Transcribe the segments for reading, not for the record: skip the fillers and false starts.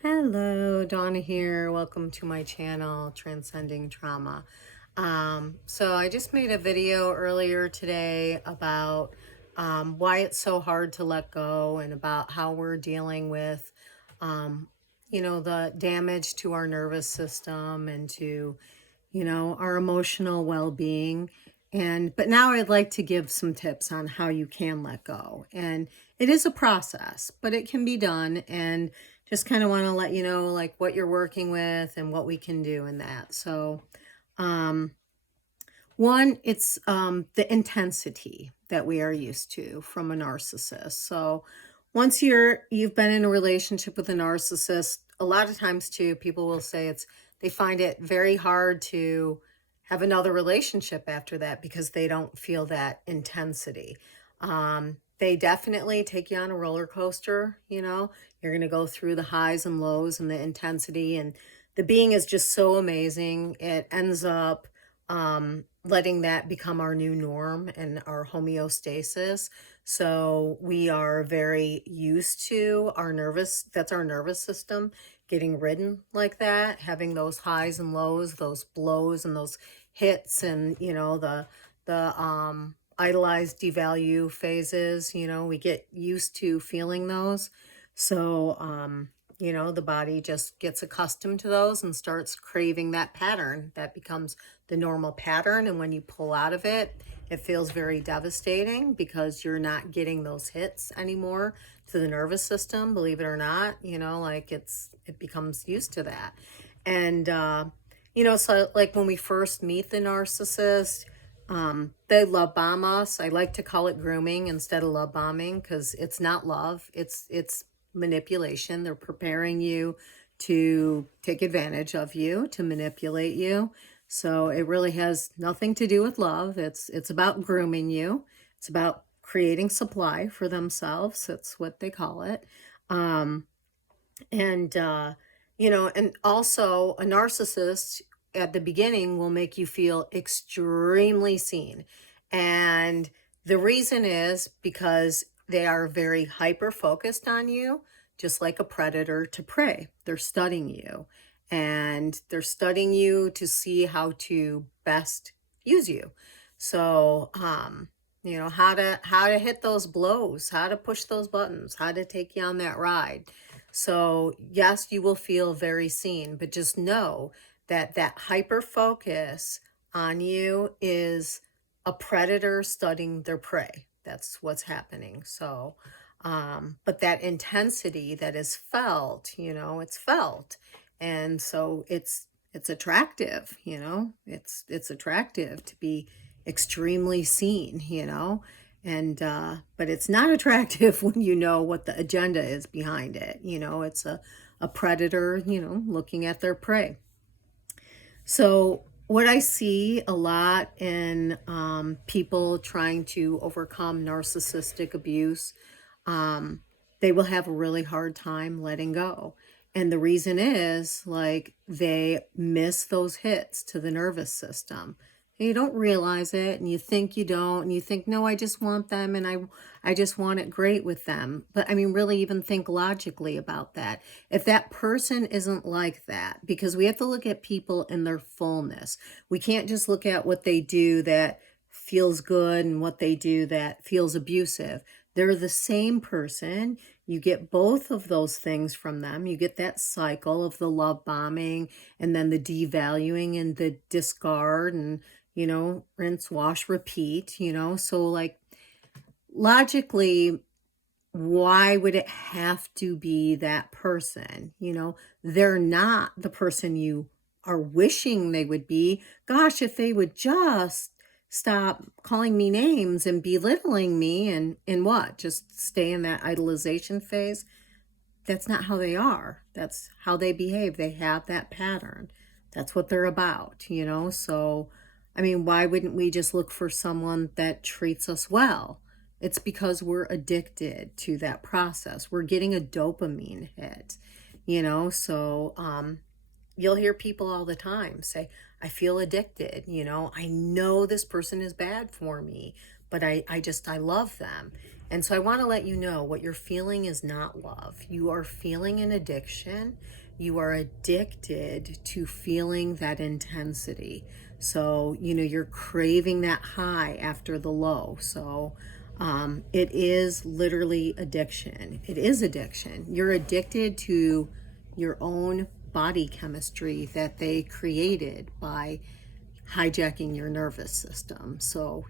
Hello, Donna here. Welcome to my channel, Transcending Trauma. So I just made a video earlier today about why it's so hard to let go and about how we're dealing with, um, the damage to our nervous system and to, our emotional well-being. But now I'd like to give some tips on how you can let go. And it is a process, but it can be done. And just kind of want to let you know like what you're working with and what we can do in that. So, um, one, it's the intensity that we are used to from a narcissist. So, once you've been in a relationship with a narcissist, a lot of times too, people will say they find it very hard to have another relationship after that because they don't feel that intensity. They definitely take you on a roller coaster. You're going to go through the highs and lows and the intensity, and the being is just so amazing. It ends up letting that become our new norm and our homeostasis. So we are very used to that's our nervous system getting ridden like that, having those highs and lows, those blows and those hits, and the idolize, devalue phases. We get used to feeling those. So the body just gets accustomed to those and starts craving that pattern. That becomes the normal pattern. And when you pull out of it, it feels very devastating because you're not getting those hits anymore to the nervous system, believe it or not. Like it becomes used to that. And so like when we first meet the narcissist, they love bomb us. I like to call it grooming instead of love bombing because it's not love. It's manipulation. They're preparing you to take advantage of you, to manipulate you. So it really has nothing to do with love. It's about grooming you. It's about creating supply for themselves. That's what they call it. Um, and also a narcissist at the beginning will make you feel extremely seen. And the reason is because they are very hyper focused on you, just like a predator to prey. They're studying you, and they're studying you to see how to best use you. So, how to hit those blows, how to push those buttons, how to take you on that ride. So, yes, you will feel very seen, but just know that that hyper focus on you is a predator studying their prey. That's what's happening. So, but that intensity that is felt, it's felt. And so it's attractive, it's attractive to be extremely seen, and but it's not attractive when you know what the agenda is behind it. It's a predator, looking at their prey. So what I see a lot in people trying to overcome narcissistic abuse, um, they will have a really hard time letting go. And the reason is like they miss those hits to the nervous system. You don't realize it, and you think you don't, and you think, no, I just want them, and I just want it great with them. But I mean, really even think logically about that. If that person isn't like that, because we have to look at people in their fullness. We can't just look at what they do that feels good and what they do that feels abusive. They're the same person. You get both of those things from them. You get that cycle of the love bombing and then the devaluing and the discard and, rinse, wash, repeat, So like logically, why would it have to be that person? They're not the person you are wishing they would be. Gosh, if they would just stop calling me names and belittling me and what? Just stay in that idolization phase. That's not how they are. That's how they behave. They have that pattern. That's what they're about. So, I mean, why wouldn't we just look for someone that treats us well? It's because we're addicted to that process. We're getting a dopamine hit. So you'll hear people all the time say, I feel addicted. I know this person is bad for me, but I love them. And so I want to let you know what you're feeling is not love. You are feeling an addiction. You are addicted to feeling that intensity. So, you're craving that high after the low. So, it is literally addiction. It is addiction. You're addicted to your own body chemistry that they created by hijacking your nervous system. So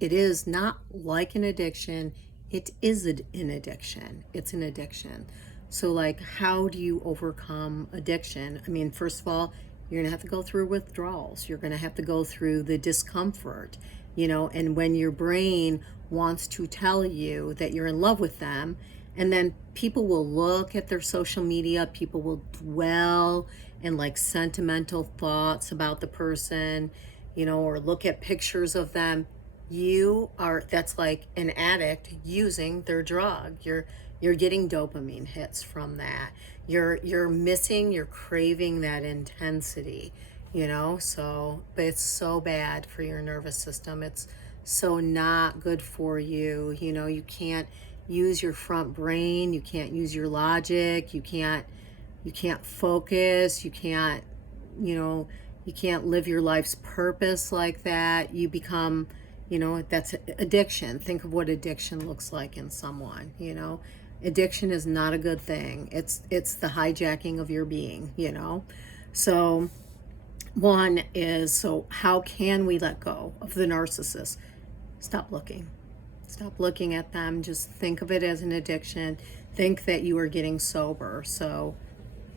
it is not like an addiction. It is an addiction. It's an addiction. So, like, how do you overcome addiction? I mean, first of all, you're going to have to go through withdrawals. You're going to have to go through the discomfort, and when your brain wants to tell you that you're in love with them, and then people will look at their social media, people will dwell in like sentimental thoughts about the person, or look at pictures of them. That's like an addict using their drug. You're getting dopamine hits from that. You're craving that intensity, so, but it's so bad for your nervous system. It's so not good for you. You can't use your front brain, you can't use your logic, you can't focus, you can't live your life's purpose like that. You become, that's addiction. Think of what addiction looks like in someone. Addiction is not a good thing. It's the hijacking of your being. So one is, so how can we let go of the narcissist? Stop looking. Stop looking at them. Just think of it as an addiction. Think that you are getting sober. So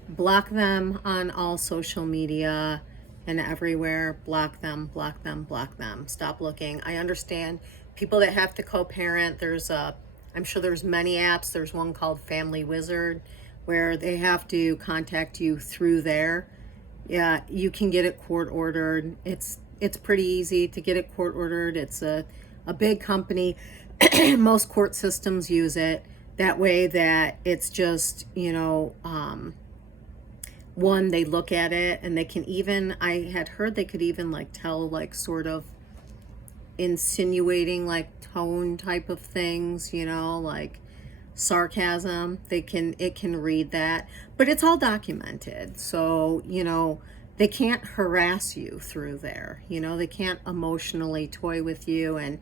block them on all social media and everywhere. Block them, block them, block them. Stop looking. I understand people that have to co-parent. I'm sure there's many apps. There's one called Family Wizard where they have to contact you through there. Yeah, you can get it court ordered. It's pretty easy to get it court ordered. It's a big company. Most court systems use it that way, that it's just, one, they look at it and they can even, I had heard they could even like tell like sort of insinuating like tone type of things, like sarcasm. It can read that, but it's all documented. So, they can't harass you through there. They can't emotionally toy with you. And,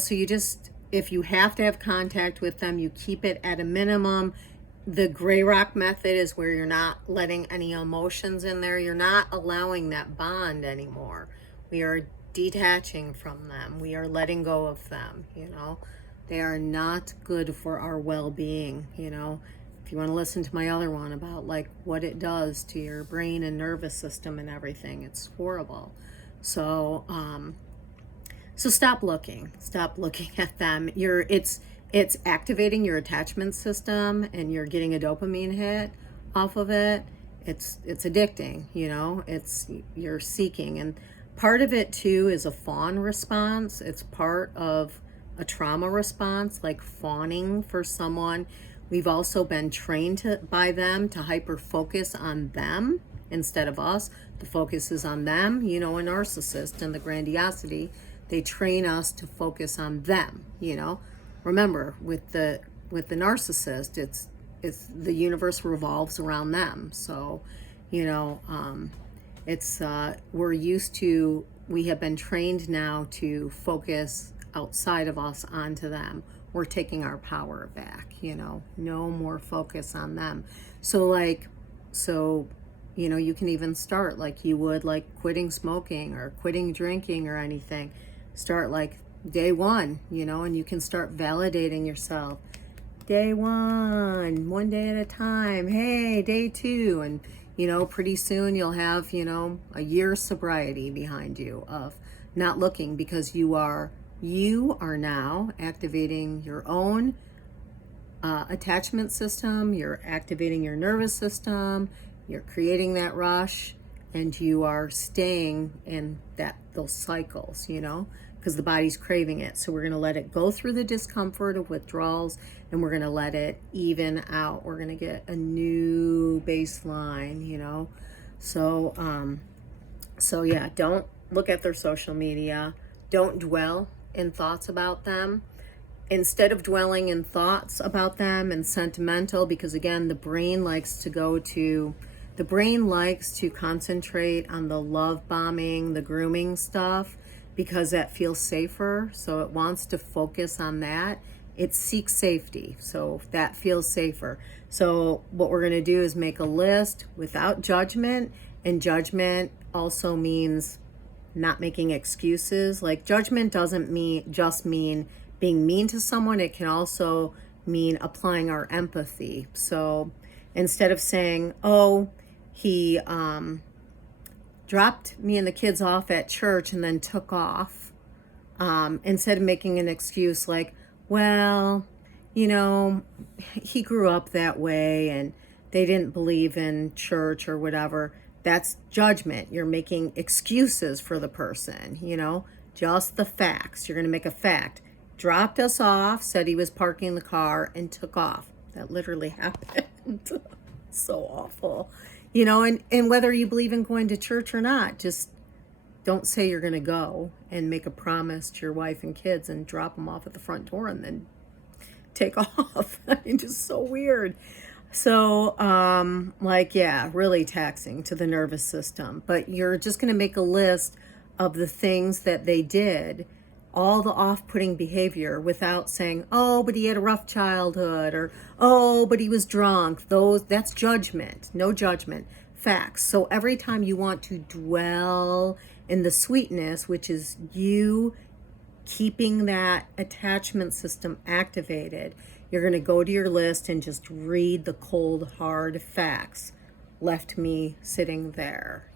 so you just, if you have to have contact with them, you keep it at a minimum. The gray rock method is where you're not letting any emotions in there. You're not allowing that bond anymore. We are detaching from them. We are letting go of them. They are not good for our well-being. If you want to listen to my other one about like what it does to your brain and nervous system and everything, it's horrible. So stop looking at them. It's activating your attachment system and you're getting a dopamine hit off of it. It's addicting, you're seeking. And part of it too is a fawn response. It's part of a trauma response, like fawning for someone. We've also been trained by them to hyper focus on them instead of us. The focus is on them, a narcissist and the grandiosity. They train us to focus on them, Remember, with the narcissist, it's the universe revolves around them. So, we have been trained now to focus outside of us onto them. We're taking our power back, no more focus on them. So you can even start like you would like quitting smoking or quitting drinking or anything. Start like day one, and you can start validating yourself. Day one day at a time. Hey, day two. And, pretty soon you'll have, a year's sobriety behind you of not looking, because you are now activating your own attachment system. You're activating your nervous system. You're creating that rush, and you are staying in those cycles, because the body's craving it. So we're going to let it go through the discomfort of withdrawals, and we're going to let it even out. We're going to get a new baseline, So yeah, don't look at their social media. Don't dwell in thoughts about them. instead of dwelling in thoughts about them and sentimental, because again, the brain likes to concentrate on the love bombing, the grooming stuff, because that feels safer. So it wants to focus on that. It seeks safety. So that feels safer. So what we're going to do is make a list without judgment. And judgment also means not making excuses. Like, judgment doesn't mean being mean to someone. It can also mean applying our empathy. So instead of saying, oh, he dropped me and the kids off at church and then took off, instead of making an excuse like, well, he grew up that way and they didn't believe in church or whatever. That's judgment. You're making excuses for the person, just the facts. You're going to make a fact. Dropped us off, said he was parking the car, and took off. That literally happened. So awful. And whether you believe in going to church or not, just don't say you're going to go and make a promise to your wife and kids and drop them off at the front door and then take off. I mean, just so weird. So, really taxing to the nervous system. But you're just going to make a list of the things that they did, all the off-putting behavior, without saying, oh, but he had a rough childhood, or, oh, but he was drunk. That's judgment. No judgment. Facts. So every time you want to dwell in the sweetness, which is you keeping that attachment system activated, you're going to go to your list and just read the cold, hard facts. Left me sitting there,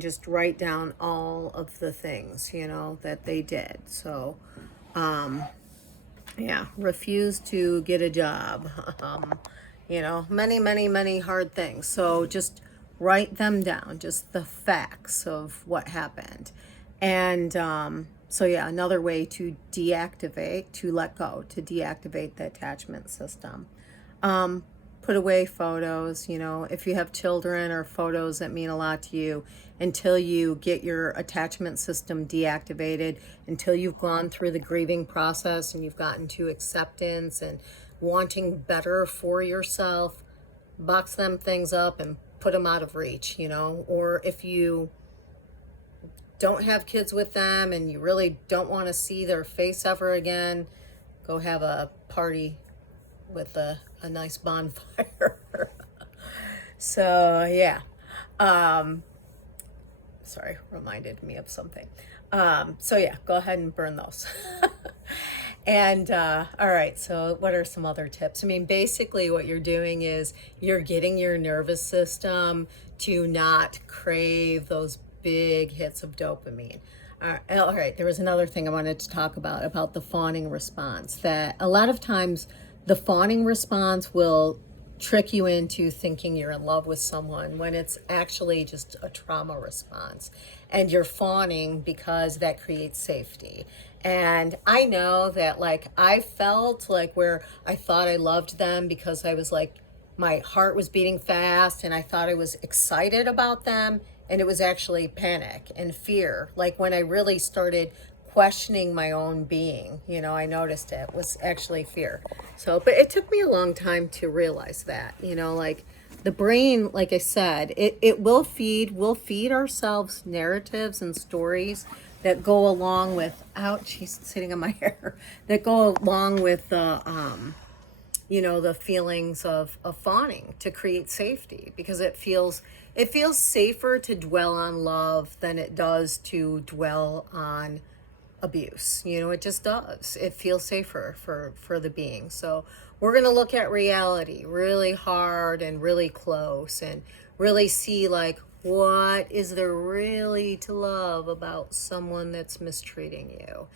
just write down all of the things, that they did. So, refuse to get a job, many, many, many hard things. So just write them down, just the facts of what happened. And another way to deactivate, to let go, to deactivate the attachment system. Put away photos, if you have children or photos that mean a lot to you, until you get your attachment system deactivated, until you've gone through the grieving process and you've gotten to acceptance and wanting better for yourself, box them things up and put them out of reach, or if you don't have kids with them and you really don't want to see their face ever again, go have a party with a nice bonfire. So yeah, sorry, reminded me of something. Go ahead and burn those. And all right, so what are some other tips? Basically what you're doing is you're getting your nervous system to not crave those big hits of dopamine. All right, there was another thing I wanted to talk about the fawning response. That a lot of times the fawning response will trick you into thinking you're in love with someone when it's actually just a trauma response. And you're fawning because that creates safety. And I know that, I felt where I thought I loved them because I was my heart was beating fast and I thought I was excited about them. And it was actually panic and fear. When I really started questioning my own being, I noticed it was actually fear. So, but it took me a long time to realize that, the brain, like I said, we'll feed ourselves narratives and stories that go along with, ouch, she's sitting on my hair, that go along with the feelings of fawning to create safety, because it feels safer to dwell on love than it does to dwell on abuse. It just does. It feels safer for the being. So we're going to look at reality really hard and really close and really see what is there really to love about someone that's mistreating you,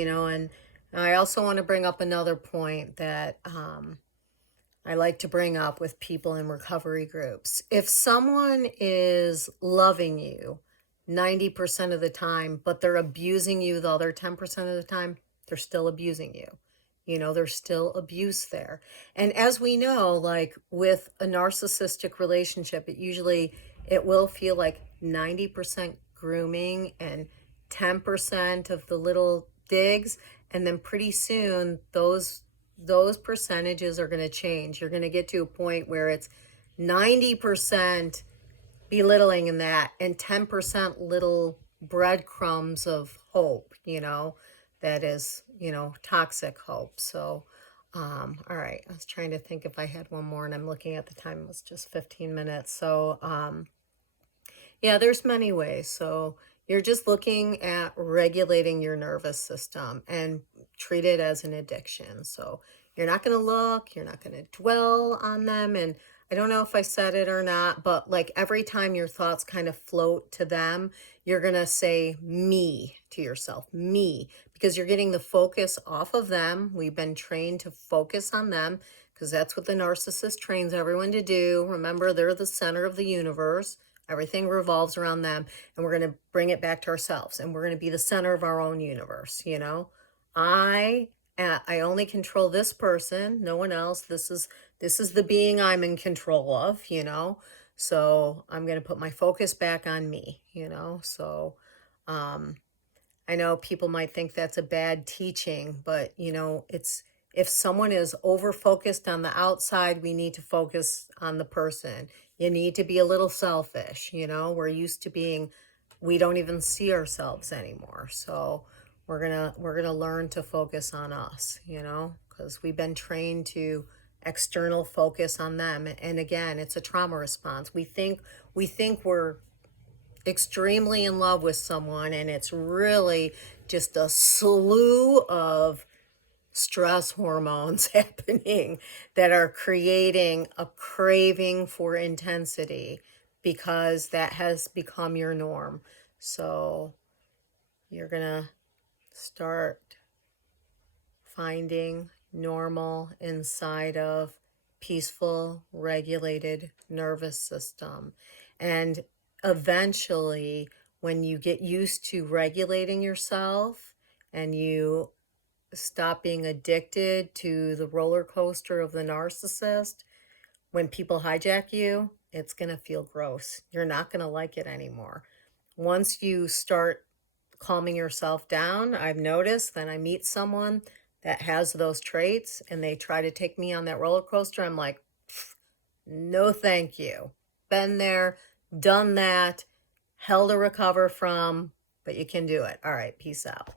and I also want to bring up another point that I like to bring up with people in recovery groups. If someone is loving you 90% of the time, but they're abusing you the other 10% of the time, they're still abusing you. There's still abuse there. And as we know, with a narcissistic relationship, it will feel like 90% grooming and 10% of the little digs. And then pretty soon, those percentages are going to change. You're going to get to a point where it's 90% belittling in that and 10% little breadcrumbs of hope, that is, toxic hope. So, all right, I was trying to think if I had one more, and I'm looking at the time, it was just 15 minutes. So, yeah, there's many ways. So you're just looking at regulating your nervous system and treat it as an addiction. So you're not going to look, you're not going to dwell on them. And I don't know if I said it or not, but like every time your thoughts kind of float to them, you're going to say me to yourself, me, because you're getting the focus off of them. We've been trained to focus on them because that's what the narcissist trains everyone to do. Remember, they're the center of the universe. Everything revolves around them, and we're going to bring it back to ourselves, and we're going to be the center of our own universe. I only control this person, no one else. This is the being I'm in control of. So I'm going to put my focus back on me. So I know people might think that's a bad teaching, but it's, if someone is over focused on the outside, we need to focus on the person. You need to be a little selfish. We're used to being, we don't even see ourselves anymore. So we're gonna learn to focus on us, because we've been trained to external focus on them. And again, it's a trauma response. We think we're extremely in love with someone, and it's really just a slew of stress hormones happening that are creating a craving for intensity because that has become your norm. So you're gonna start finding normal inside of peaceful, regulated nervous system. And eventually, when you get used to regulating yourself and you stop being addicted to the roller coaster of the narcissist, when people hijack you, it's going to feel gross. You're not going to like it anymore. Once you start calming yourself down, I've noticed, then I meet someone that has those traits and they try to take me on that roller coaster. I'm like, no, thank you. Been there, done that, hell to recover from, but you can do it. All right, peace out.